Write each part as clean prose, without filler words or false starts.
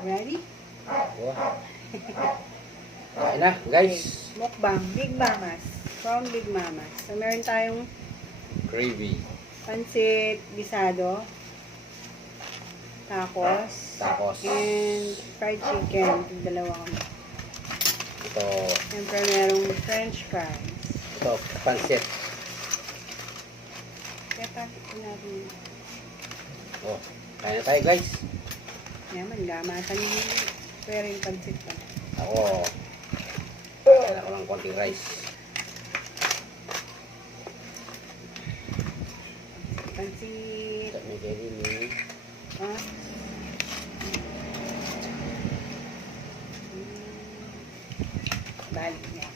Ready? Oh. Kain na, guys. Mukbang. Big Mamas. From Big Mamas. So, meron tayong Gravy. pansit bisado, tacos, and fried chicken. Yung dalawa kami. Ito, Siyempre, merong french fries. ito, pansit. Kaya tapos natin. Oh, kain na tayo, guys. Yaman, gamatan yung pero yung pansit pa. Ako, kailangan ko ng konting rice. Pansit. Ito, may jelly ni. Ah. Balik niya.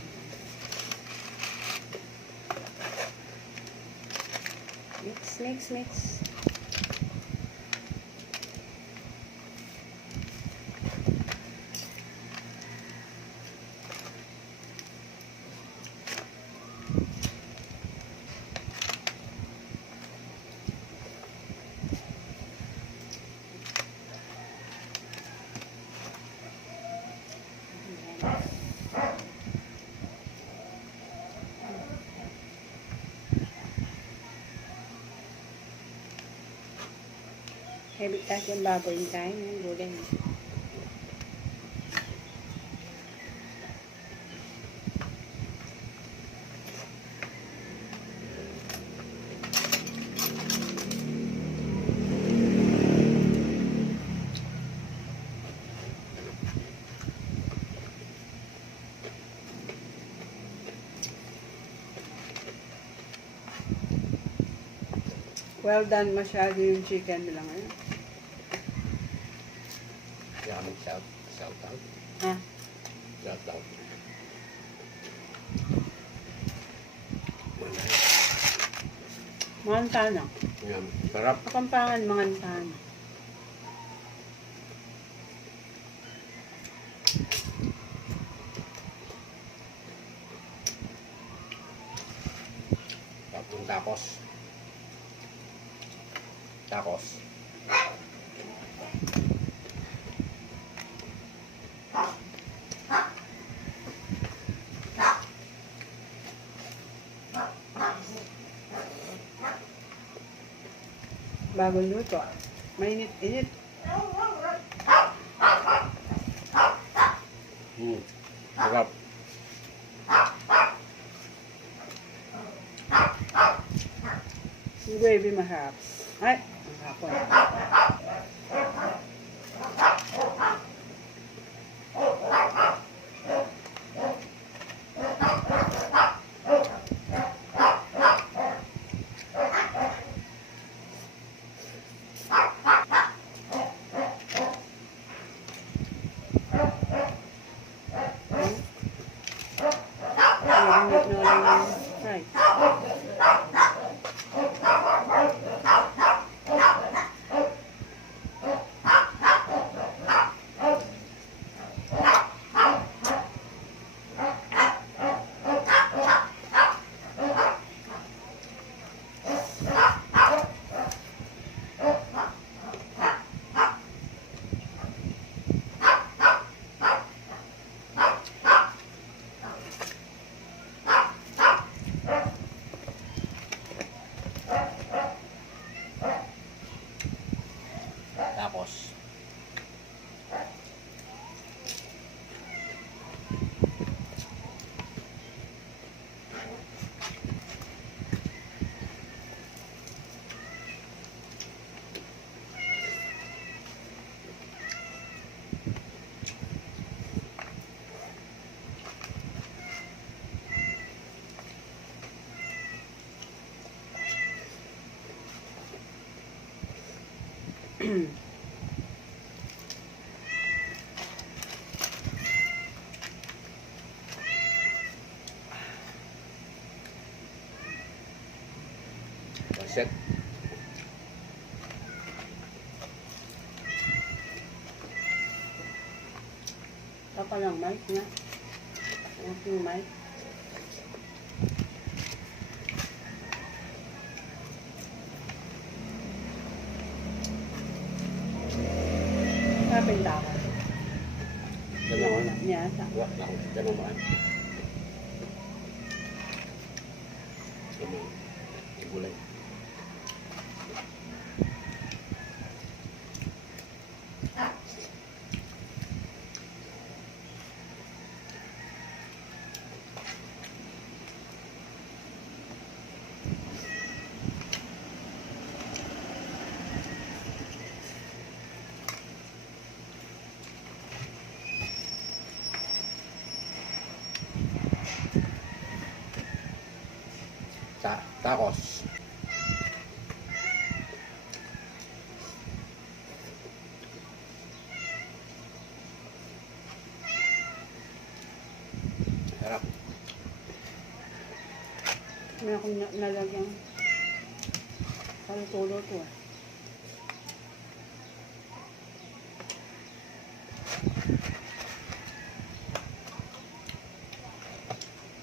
Mix. Heavy kasi yung baboy yung kain, yung gulay. Well done masyado yung chicken nila ngayon. Kaya kami shout out. Ha? Shout out. Mangantana. Yan, sarap. Pakampangan mangantana. Tapos tacos. Tacos. Bagong luto. Mainit-init. Sarap. Yung gravy masarap. Ay, ang hapon. Right. Tapos, set. Ako lang, Mike, nga. Yung Mike. Kapin tawad. Dami ako na. Niya ata. Wak na ako. Dami mo man. Dami. Gulay. Tacos. Sarap. May akong nalagyan. Tulo to ah.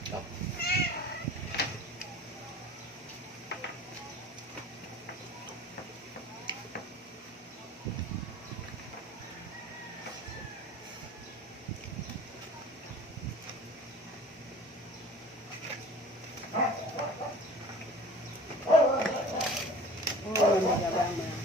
Sarap. Oo, nalagyan mo na.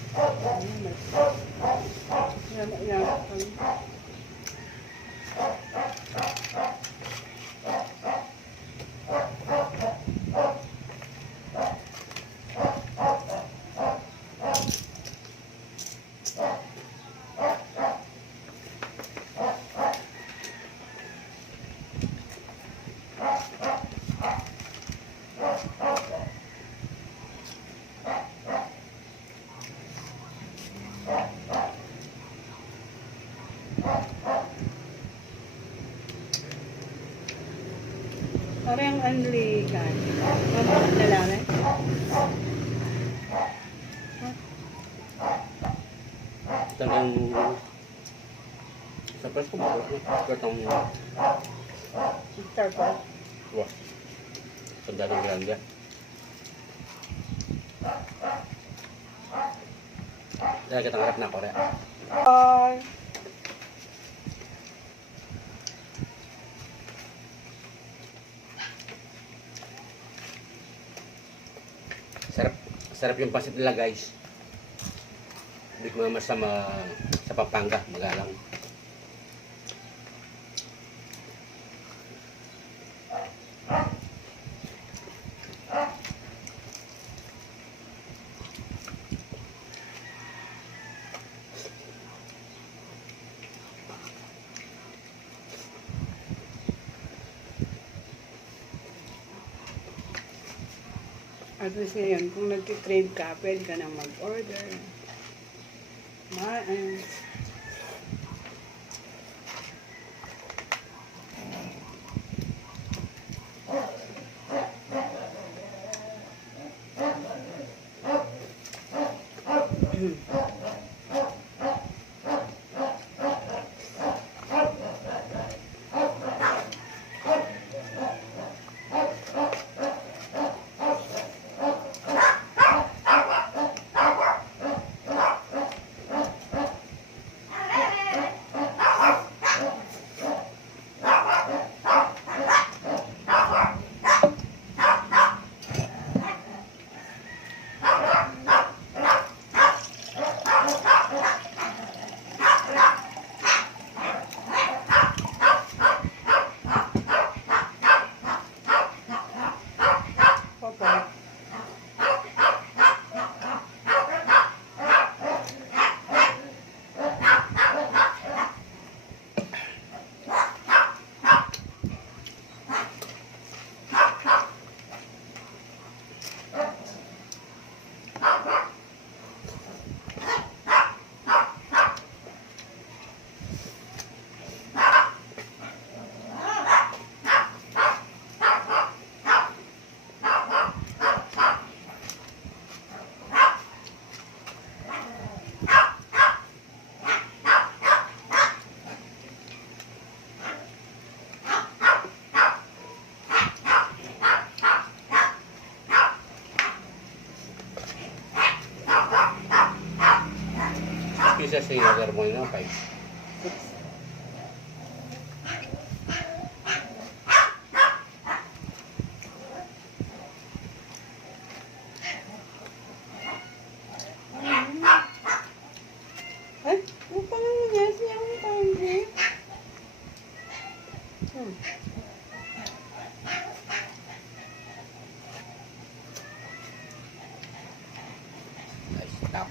Parang anlikan. Ang lalaki. Talagang sa press ko ba? Katong Star Park. wah. Sandalong grande. Dahil kitang harap na Korea. Bye! Sarap. Sarap yung pasit nila guys. Hindi ko naman sa Pampanga. Magalang. At least ngayon, kung nagtitrade ka, pwede ka nang mag-order. Pieces yung order mo yun, 5. 6. Hmm. Ay, stop.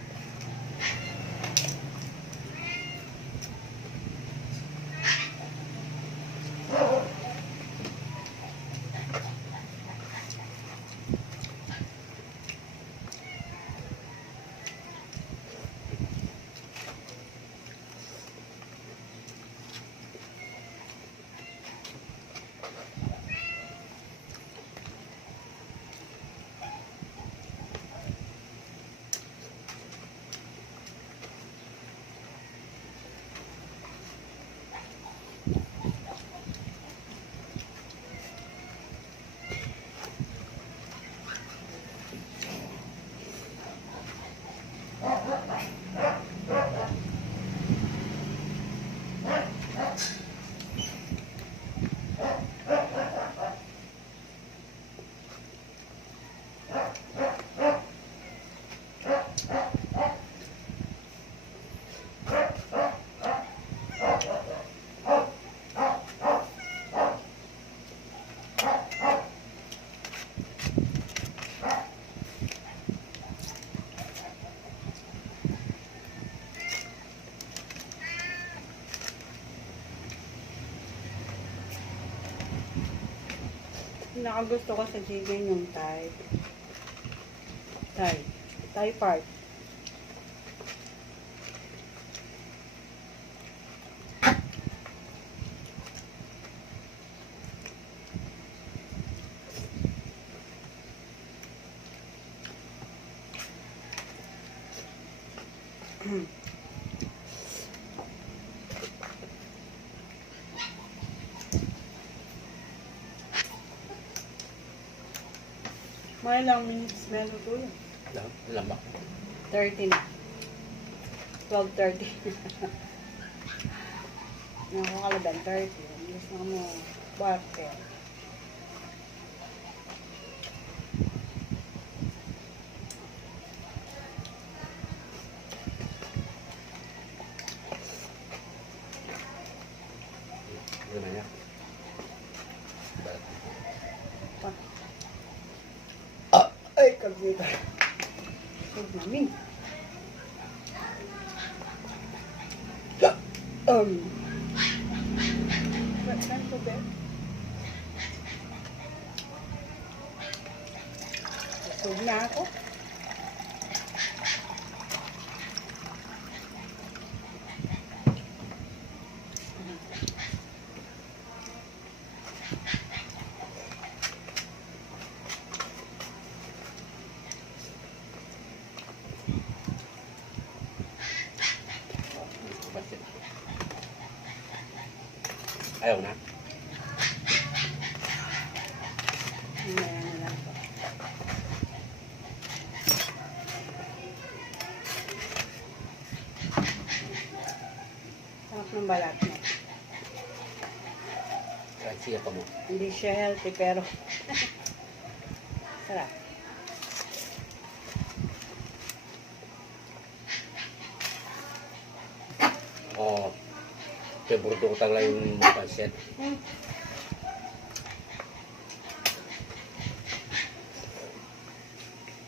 Pinakagusto ko sa chicken yung Thai. Thai. Thai part. May ilang minutes meron to yun. Lambak. 30 na. 12:30. Nakakalaban 30. Gusto mo barte. Ano niya? Ay, computer. Huwag namin. Saan ko ba? Busog na ako. Ayaw na. Mamaya na lang po. Sarap ng balat mo. Kahit siya pa mo. Hindi siya healthy pero sarap. Oo. Favorite ko talaga yung pansit.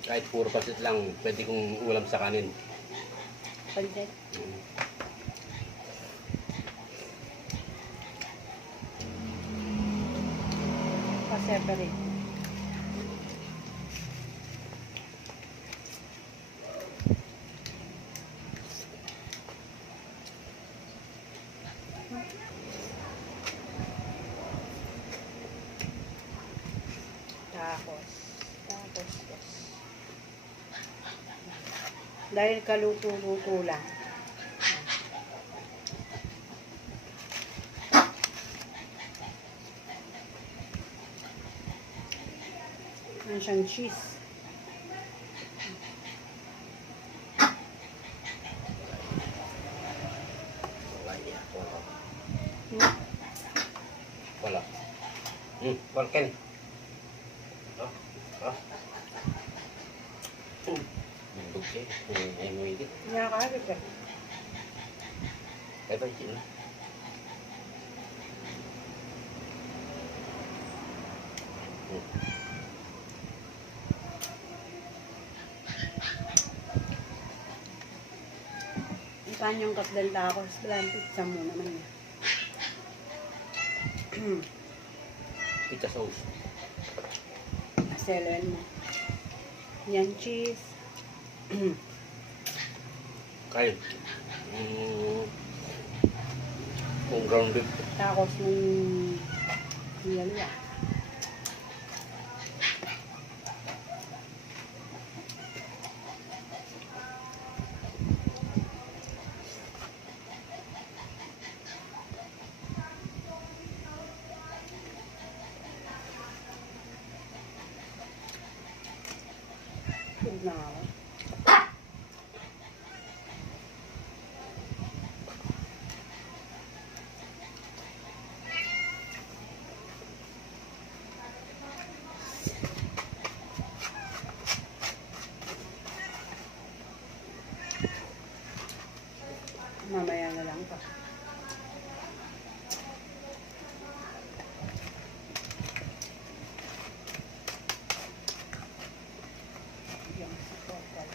Kahit puro pansit lang, pwede kong ulam sa kanin. Pansit. Pa-separate. Tapos, yes. Dahil kaluto-luto lang. Yan siyang cheese. Wala. Walken. Bundok siya. Ay mo higit. Nakakalit eh. Ay ba yun? Saan yung kasdal tacos? Kailangan pizza mo naman yan. Pizza sauce. Seloin mo. Yan, cheese. Kain. Kung ground beef. Tacos ng niyalwa. Good na ako. Mamaya na lang pa. Yan, si Popol.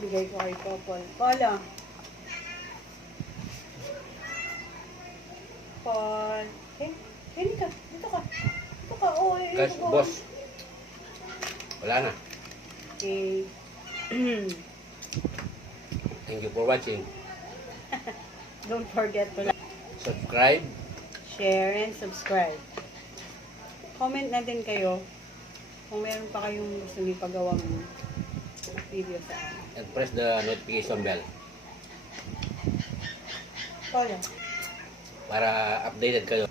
Bigay ko kay Popol. Polo. Pol. Eh, sini ka. Dito ka. Dito ka. Oh, eh. Guys, boss. Wala na. Okay. Thank you for watching. Don't forget to like, Subscribe. share, and subscribe. Comment na din kayo kung meron pa kayong gusto niyo pagawang video sa akin. And press the notification bell Polo. para updated kayo.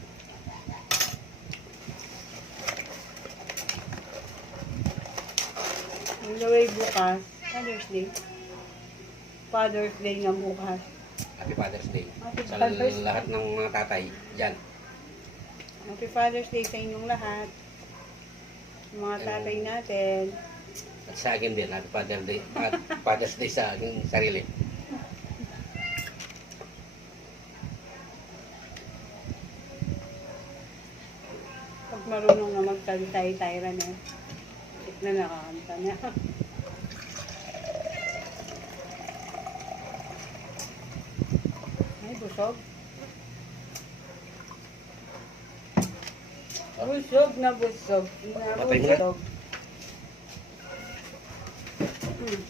On the way bukas, Father's Day nga bukas. Happy Father's Day. Happy Sa Father's Day. lahat ng mga tatay dyan. Happy Father's Day sa inyong lahat. Yung mga tatay natin. At sa akin din, Happy Father's Day. At Father's Day sa aking sarili. Pag marunong na magtalitay-tayra na, na nakakanta niya. Ay, busog. Busog na busog. Na Patay mo na. busog. Hmm.